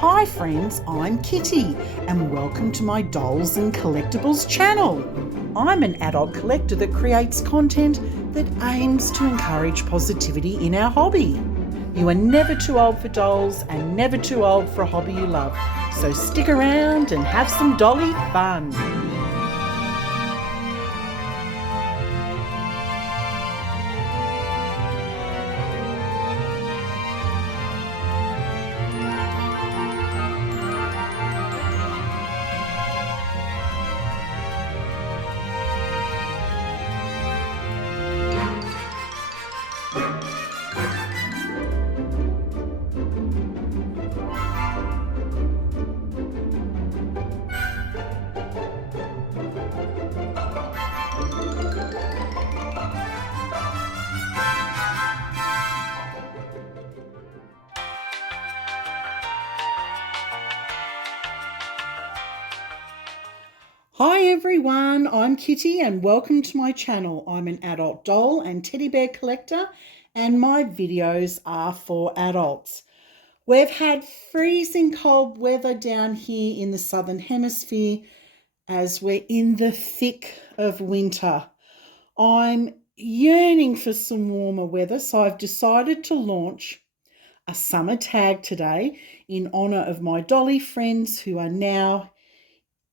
Hi friends, I'm Kitty and welcome to my Dolls and Collectibles channel. I'm an adult collector that creates content that aims to encourage positivity in our hobby. You are never too old for dolls and never too old for a hobby you love, so stick around and have some dolly fun. Hi everyone, I'm Kitty and welcome to my channel. I'm an adult doll and teddy bear collector and my videos are for adults. We've had freezing cold weather down here in the Southern Hemisphere as we're in the thick of winter. I'm yearning for some warmer weather, so I've decided to launch a summer tag today in honour of my dolly friends who are now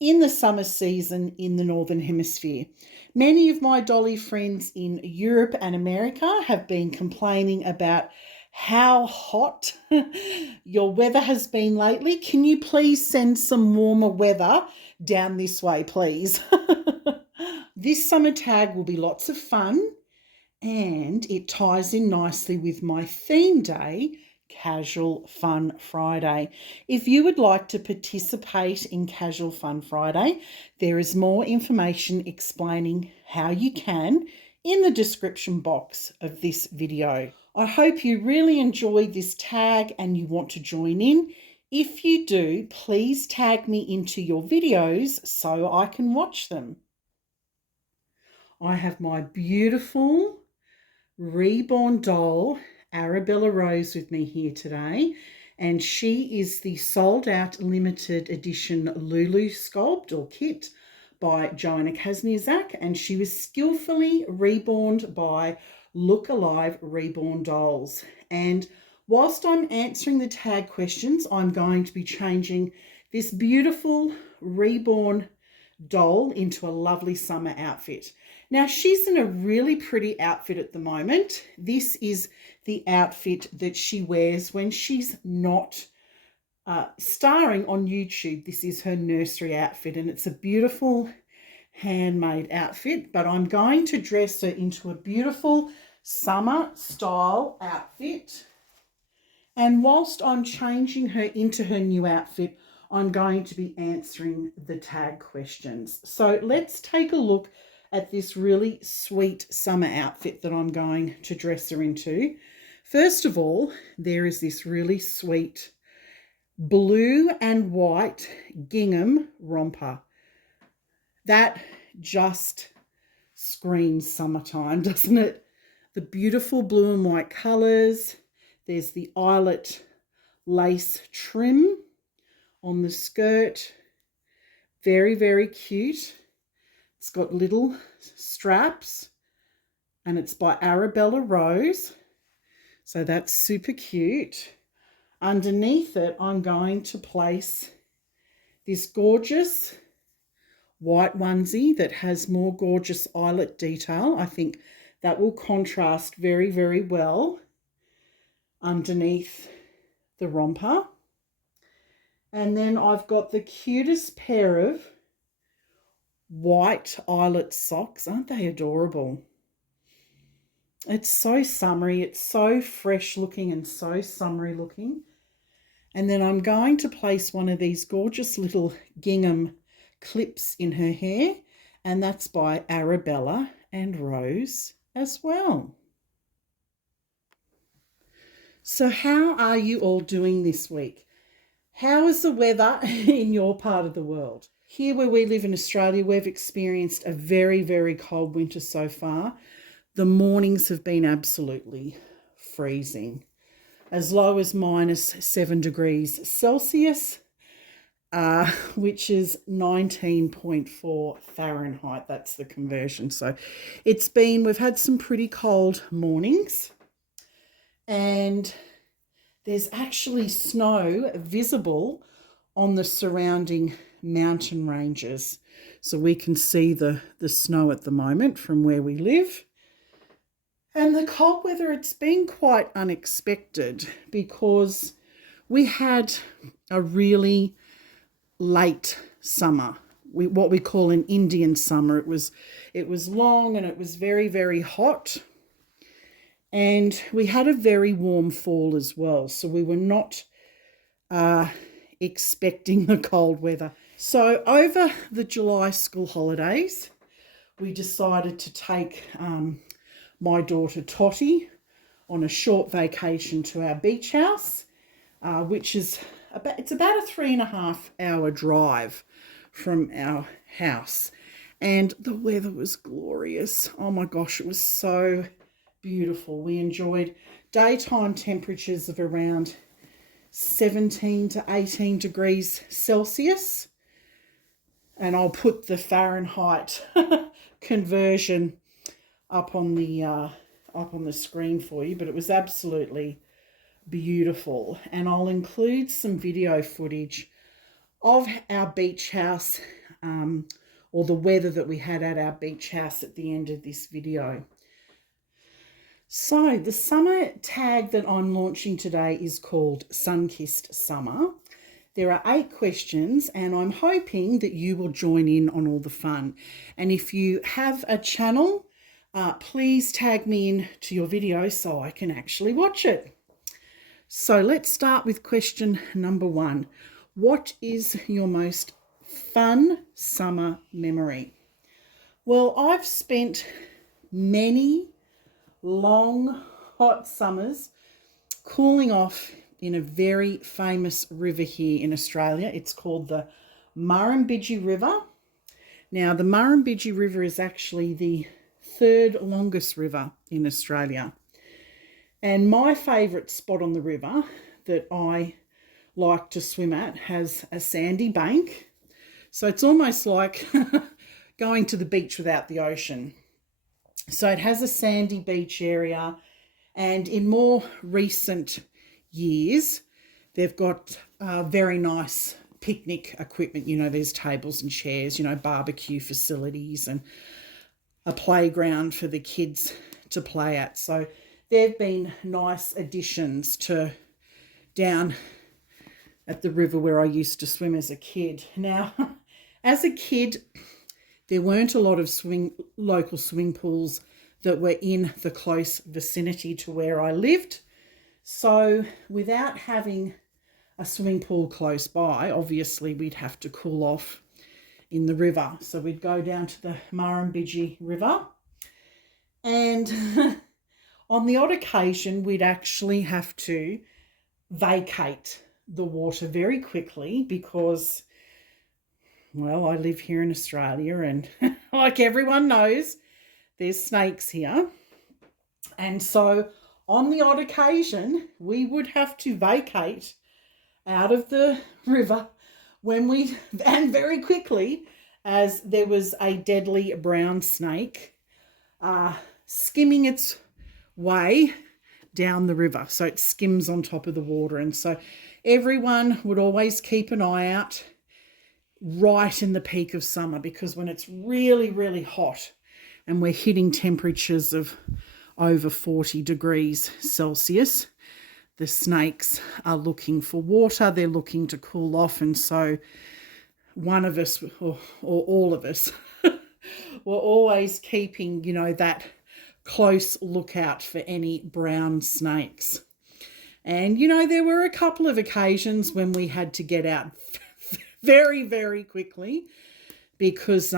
in the summer season in the Northern Hemisphere. Many of my dolly friends in Europe and America have been complaining about how hot your weather has been lately. Can you please send some warmer weather down this way, please? This summer tag will be lots of fun and it ties in nicely with my theme day, Casual Fun Friday. If you would like to participate in Casual Fun Friday, there is more information explaining how you can in the description box of this video. I hope you really enjoyed this tag and you want to join in. If you do, please tag me into your videos so I can watch them. I have my beautiful Reborn doll Arabella Rose with me here today, and she is the sold out limited edition Lulu sculpt or kit by Joanna Kazniak, and she was skillfully reborned by Look Alive Reborn Dolls. And whilst I'm answering the tag questions, I'm going to be changing this beautiful reborn doll into a lovely summer outfit. Now she's in a really pretty outfit at the moment. This is the outfit that she wears when she's not starring on YouTube. This is her nursery outfit and it's a beautiful handmade outfit, but I'm going to dress her into a beautiful summer style outfit. And whilst I'm changing her into her new outfit, I'm going to be answering the tag questions. So let's take a look at this really sweet summer outfit that I'm going to dress her into. First of all, there is this really sweet blue and white gingham romper. That just screams summertime, doesn't it? The beautiful blue and white colours. There's the eyelet lace trim on the skirt. Very, very cute. It's got little straps and it's by Arabella Rose. So that's super cute. Underneath it, I'm going to place this gorgeous white onesie that has more gorgeous eyelet detail. I think that will contrast very, very well underneath the romper. And then I've got the cutest pair of white eyelet socks. Aren't they adorable? It's so summery. It's so fresh looking and so summery looking. And then I'm going to place one of these gorgeous little gingham clips in her hair. And that's by Arabella and Rose as well. So how are you all doing this week? How is the weather in your part of the world? Here where we live in Australia, we've experienced a very, very cold winter so far. The mornings have been absolutely freezing. as low as -7 degrees Celsius, which is 19.4 Fahrenheit. That's the conversion. So we've had some pretty cold mornings, and there's actually snow visible on the surrounding mountain ranges. So we can see the snow at the moment from where we live. And the cold weather, it's been quite unexpected because we had a really late summer, what we call an Indian summer. It was long and it was very, very hot. And we had a very warm fall as well. So we were not expecting the cold weather. So over the July school holidays, we decided to take my daughter Totty on a short vacation to our beach house, which is about a 3.5-hour drive from our house. And the weather was glorious. Oh my gosh, it was so beautiful. We enjoyed daytime temperatures of around 17 to 18 degrees Celsius. And I'll put the Fahrenheit conversion up on the screen for you, but it was absolutely beautiful. And I'll include some video footage of our beach house, or the weather that we had at our beach house at the end of this video. So the summer tag that I'm launching today is called Sun-Kissed Summer. There are 8 questions, and I'm hoping that you will join in on all the fun. And if you have a channel, please tag me in to your video so I can actually watch it. So let's start with question number 1. What is your most fun summer memory? Well, I've spent many long, hot summers cooling off in a very famous river here in Australia. It's called the Murrumbidgee River. Now, the Murrumbidgee River is actually the 3rd longest river in Australia. And my favourite spot on the river that I like to swim at has a sandy bank. So it's almost like going to the beach without the ocean. So it has a sandy beach area, and in more recent years, they've got very nice picnic equipment. You know, there's tables and chairs, you know, barbecue facilities and a playground for the kids to play at. So they've been nice additions to down at the river where I used to swim as a kid. Now, as a kid, there weren't a lot of local swimming pools that were in the close vicinity to where I lived. So without having a swimming pool close by, obviously we'd have to cool off in the river. So we'd go down to the Murrumbidgee River, and on the odd occasion we'd actually have to vacate the water very quickly because, well, I live here in Australia, and like everyone knows, there's snakes here. And so on the odd occasion, we would have to vacate out of the river and very quickly, as there was a deadly brown snake skimming its way down the river. So it skims on top of the water. And so everyone would always keep an eye out right in the peak of summer, because when it's really, really hot and we're hitting temperatures of over 40 degrees Celsius, the snakes are looking for water. They're looking to cool off. And so one of us, or all of us, were always keeping, you know, that close lookout for any brown snakes. And, you know, there were a couple of occasions when we had to get out very, very quickly, because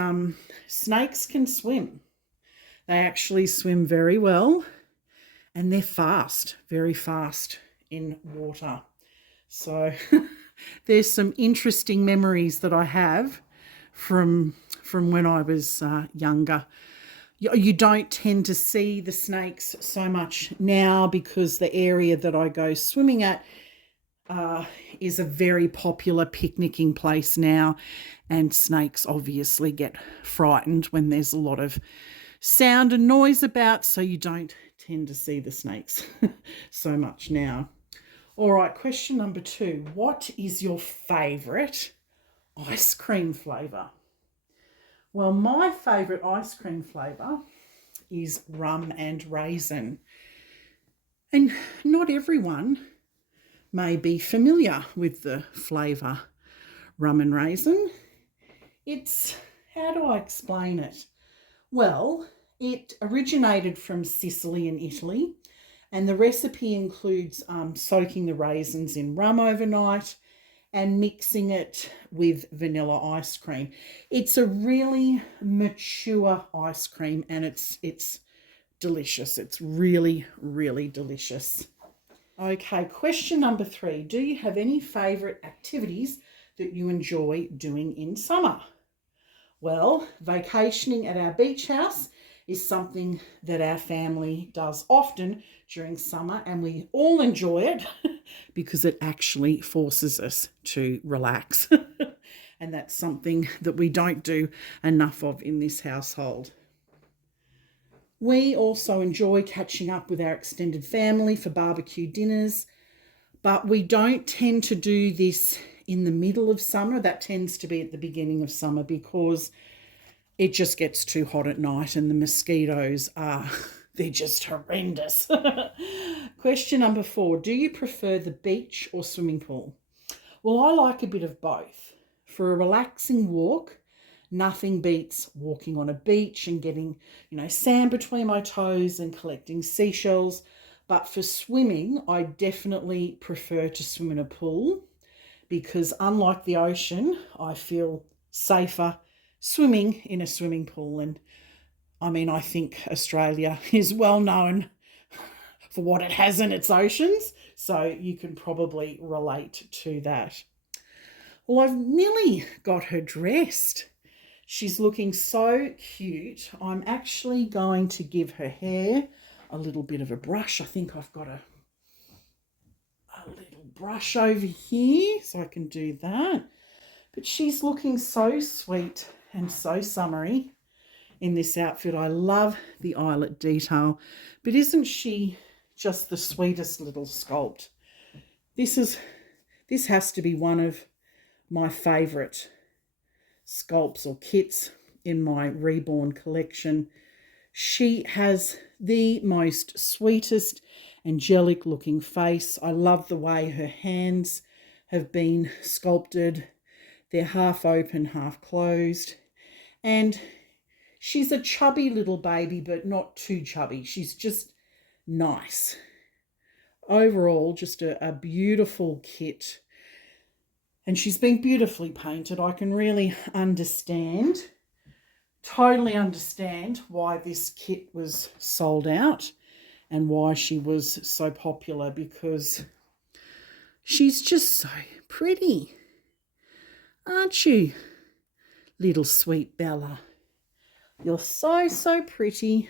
snakes can swim. They actually swim very well, and they're fast, very fast in water. So there's some interesting memories that I have from when I was younger. You don't tend to see the snakes so much now because the area that I go swimming at is a very popular picnicking place now, and snakes obviously get frightened when there's a lot of sound and noise about, so you don't tend to see the snakes so much now. All right, question number 2. What is your favourite ice cream flavour? Well, my favourite ice cream flavour is rum and raisin. And not everyone may be familiar with the flavour rum and raisin. How do I explain it? Well, it originated from Sicily and Italy, and the recipe includes soaking the raisins in rum overnight and mixing it with vanilla ice cream. It's a really mature ice cream, and it's delicious. It's really, really delicious. Okay, question number 3. Do you have any favourite activities that you enjoy doing in summer? Well, vacationing at our beach house is something that our family does often during summer, and we all enjoy it because it actually forces us to relax. And that's something that we don't do enough of in this household. We also enjoy catching up with our extended family for barbecue dinners, but we don't tend to do this in the middle of summer. That tends to be at the beginning of summer because it just gets too hot at night and the mosquitoes they're just horrendous. Question number 4. Do you prefer the beach or swimming pool? Well, I like a bit of both. For a relaxing walk, nothing beats walking on a beach and getting, sand between my toes and collecting seashells. But for swimming, I definitely prefer to swim in a pool because unlike the ocean, I feel safer swimming in a swimming pool. And I think Australia is well known for what it has in its oceans, so you can probably relate to that. Well, I've nearly got her dressed. She's looking so cute. I'm actually going to give her hair a little bit of a brush. I think I've got a little brush over here, so I can do that. But she's looking so sweet and so summery in this outfit. I love the eyelet detail, but isn't she just the sweetest little sculpt? This has to be one of my favourite sculpts or kits in my Reborn collection. She has the most sweetest angelic looking face. I love the way her hands have been sculpted. They're half open, half closed. And she's a chubby little baby, but not too chubby. She's just nice. Overall, just a beautiful kit. And she's been beautifully painted. I can really totally understand why this kit was sold out and why she was so popular, because she's just so pretty. Aren't you, little sweet Bella? You're so, so pretty.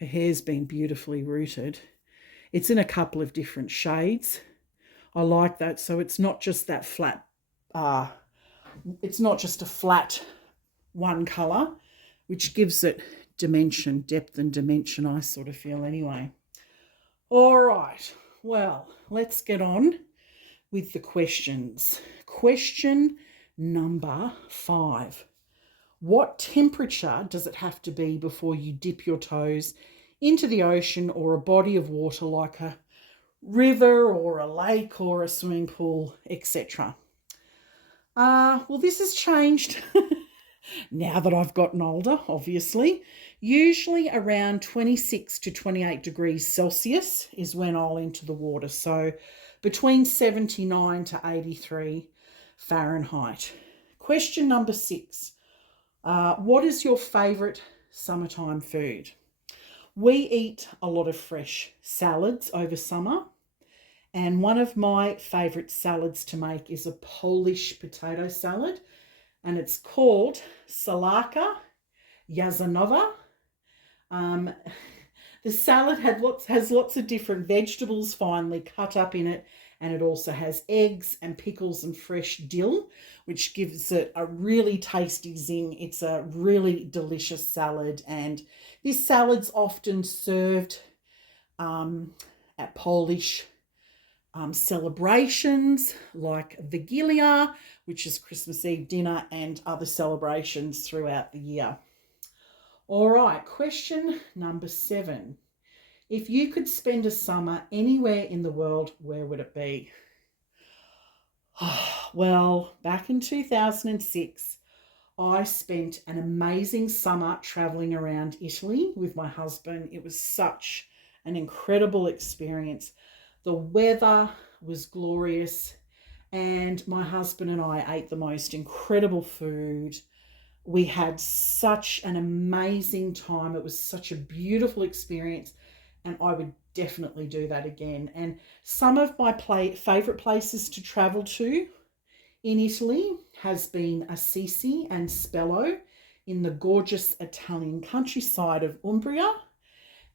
Her hair's been beautifully rooted. It's in a couple of different shades. I like that. So it's not just that flat, it's not just a flat one colour, which gives it dimension, depth and dimension, I sort of feel anyway. All right, well, let's get on with the questions. Question number 5. What temperature does it have to be before you dip your toes into the ocean or a body of water like a river or a lake or a swimming pool, etc.? Well, this has changed now that I've gotten older, obviously. Usually around 26 to 28 degrees Celsius is when I'll enter the water. So between 79 to 83 Fahrenheit. Question number 6. What is your favourite summertime food? We eat a lot of fresh salads over summer. And one of my favourite salads to make is a Polish potato salad. And it's called Salaka Yazanowa. Um, the salad has lots of different vegetables finely cut up in it, and it also has eggs and pickles and fresh dill, which gives it a really tasty zing. It's a really delicious salad, and this salad's often served at Polish celebrations like Vigilia, which is Christmas Eve dinner, and other celebrations throughout the year. All right, question number 7. If you could spend a summer anywhere in the world, where would it be? Well, back in 2006, I spent an amazing summer traveling around Italy with my husband. It was such an incredible experience. The weather was glorious, and my husband and I ate the most incredible food. We had such an amazing time. It was such a beautiful experience, and I would definitely do that again. And some of my favourite places to travel to in Italy has been Assisi and Spello in the gorgeous Italian countryside of Umbria.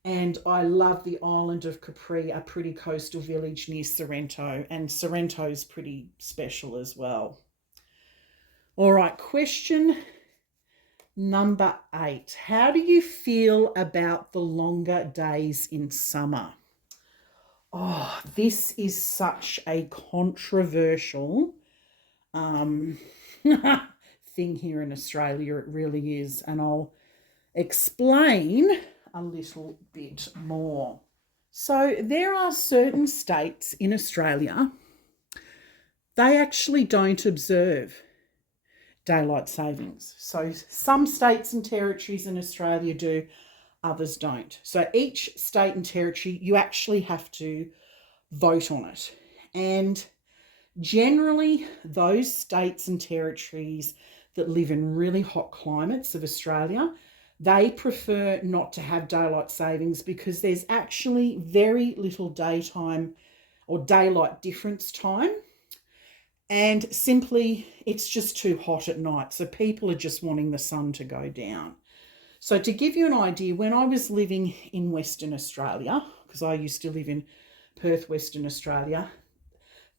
And I love the island of Capri, a pretty coastal village near Sorrento. And Sorrento is pretty special as well. All right, question number 8. How do you feel about the longer days in summer? Oh, this is such a controversial thing here in Australia. It really is. And I'll explain a little bit more. So there are certain states in Australia, they actually don't observe daylight savings. So some states and territories in Australia do, others don't. So each state and territory, you actually have to vote on it. And generally, those states and territories that live in really hot climates of Australia, they prefer not to have daylight savings because there's actually very little daytime or daylight difference time. And simply, it's just too hot at night. So people are just wanting the sun to go down. So to give you an idea, when I was living in Western Australia, because I used to live in Perth, Western Australia,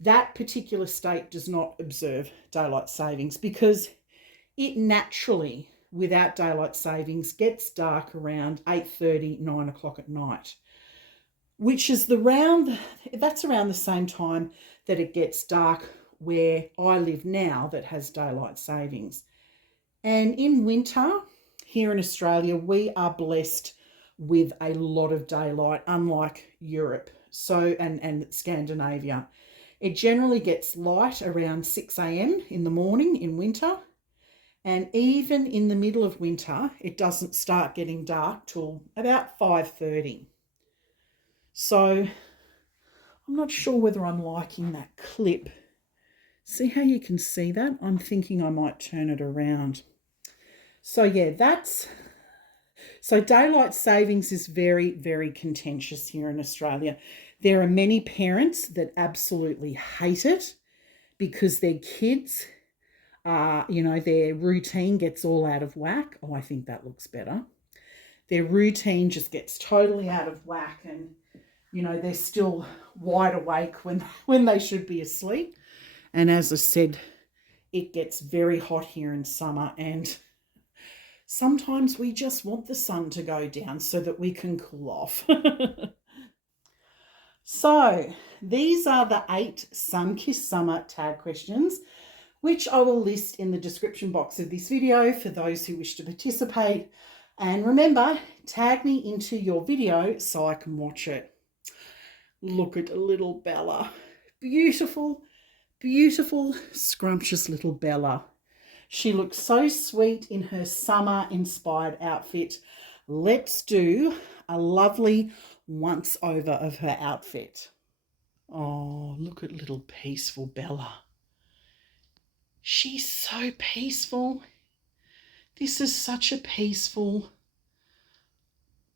that particular state does not observe daylight savings because it naturally, without daylight savings, gets dark around 8:30, 9 o'clock at night, which is that's around the same time that it gets dark where I live now that has daylight savings. And in winter, here in Australia, we are blessed with a lot of daylight, unlike Europe and Scandinavia. It generally gets light around 6 a.m. in the morning in winter. And even in the middle of winter, it doesn't start getting dark till about 5:30. So I'm not sure whether I'm liking that clip. See how you can see that? I'm thinking I might turn it around. So yeah, so daylight savings is very, very contentious here in Australia. There are many parents that absolutely hate it because their kids their routine gets all out of whack. Oh, I think that looks better. Their routine just gets totally out of whack, and, they're still wide awake when they should be asleep. And as I said, it gets very hot here in summer, and sometimes we just want the sun to go down so that we can cool off. So these are the 8 sun-kissed summer tag questions, which I will list in the description box of this video for those who wish to participate. And remember, tag me into your video so I can watch it. Look at little Bella. Beautiful, beautiful, scrumptious little Bella. She looks so sweet in her summer-inspired outfit. Let's do a lovely once-over of her outfit. Oh, look at little peaceful Bella. She's so peaceful. This is such a peaceful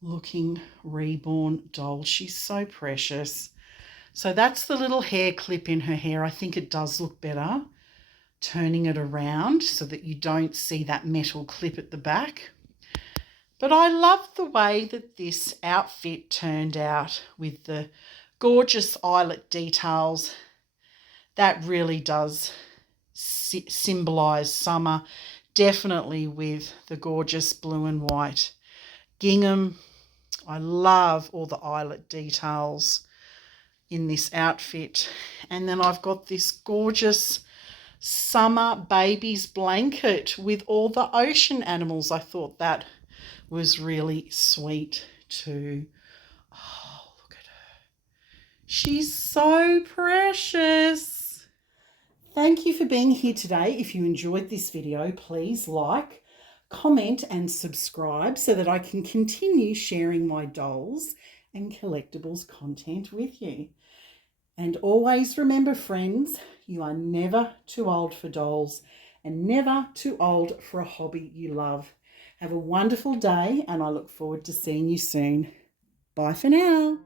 looking reborn doll. She's so precious. So that's the little hair clip in her hair. I think it does look better turning it around so that you don't see that metal clip at the back. But I love the way that this outfit turned out with the gorgeous eyelet details. That really does symbolise summer, definitely with the gorgeous blue and white gingham. I love all the eyelet details in this outfit. And then I've got this gorgeous summer babies blanket with all the ocean animals. I thought that was really sweet too. Oh, look at her. She's so precious. Thank you for being here today. If you enjoyed this video, please like, comment and subscribe so that I can continue sharing my dolls and collectibles content with you. And always remember, friends, you are never too old for dolls and never too old for a hobby you love. Have a wonderful day and I look forward to seeing you soon. Bye for now.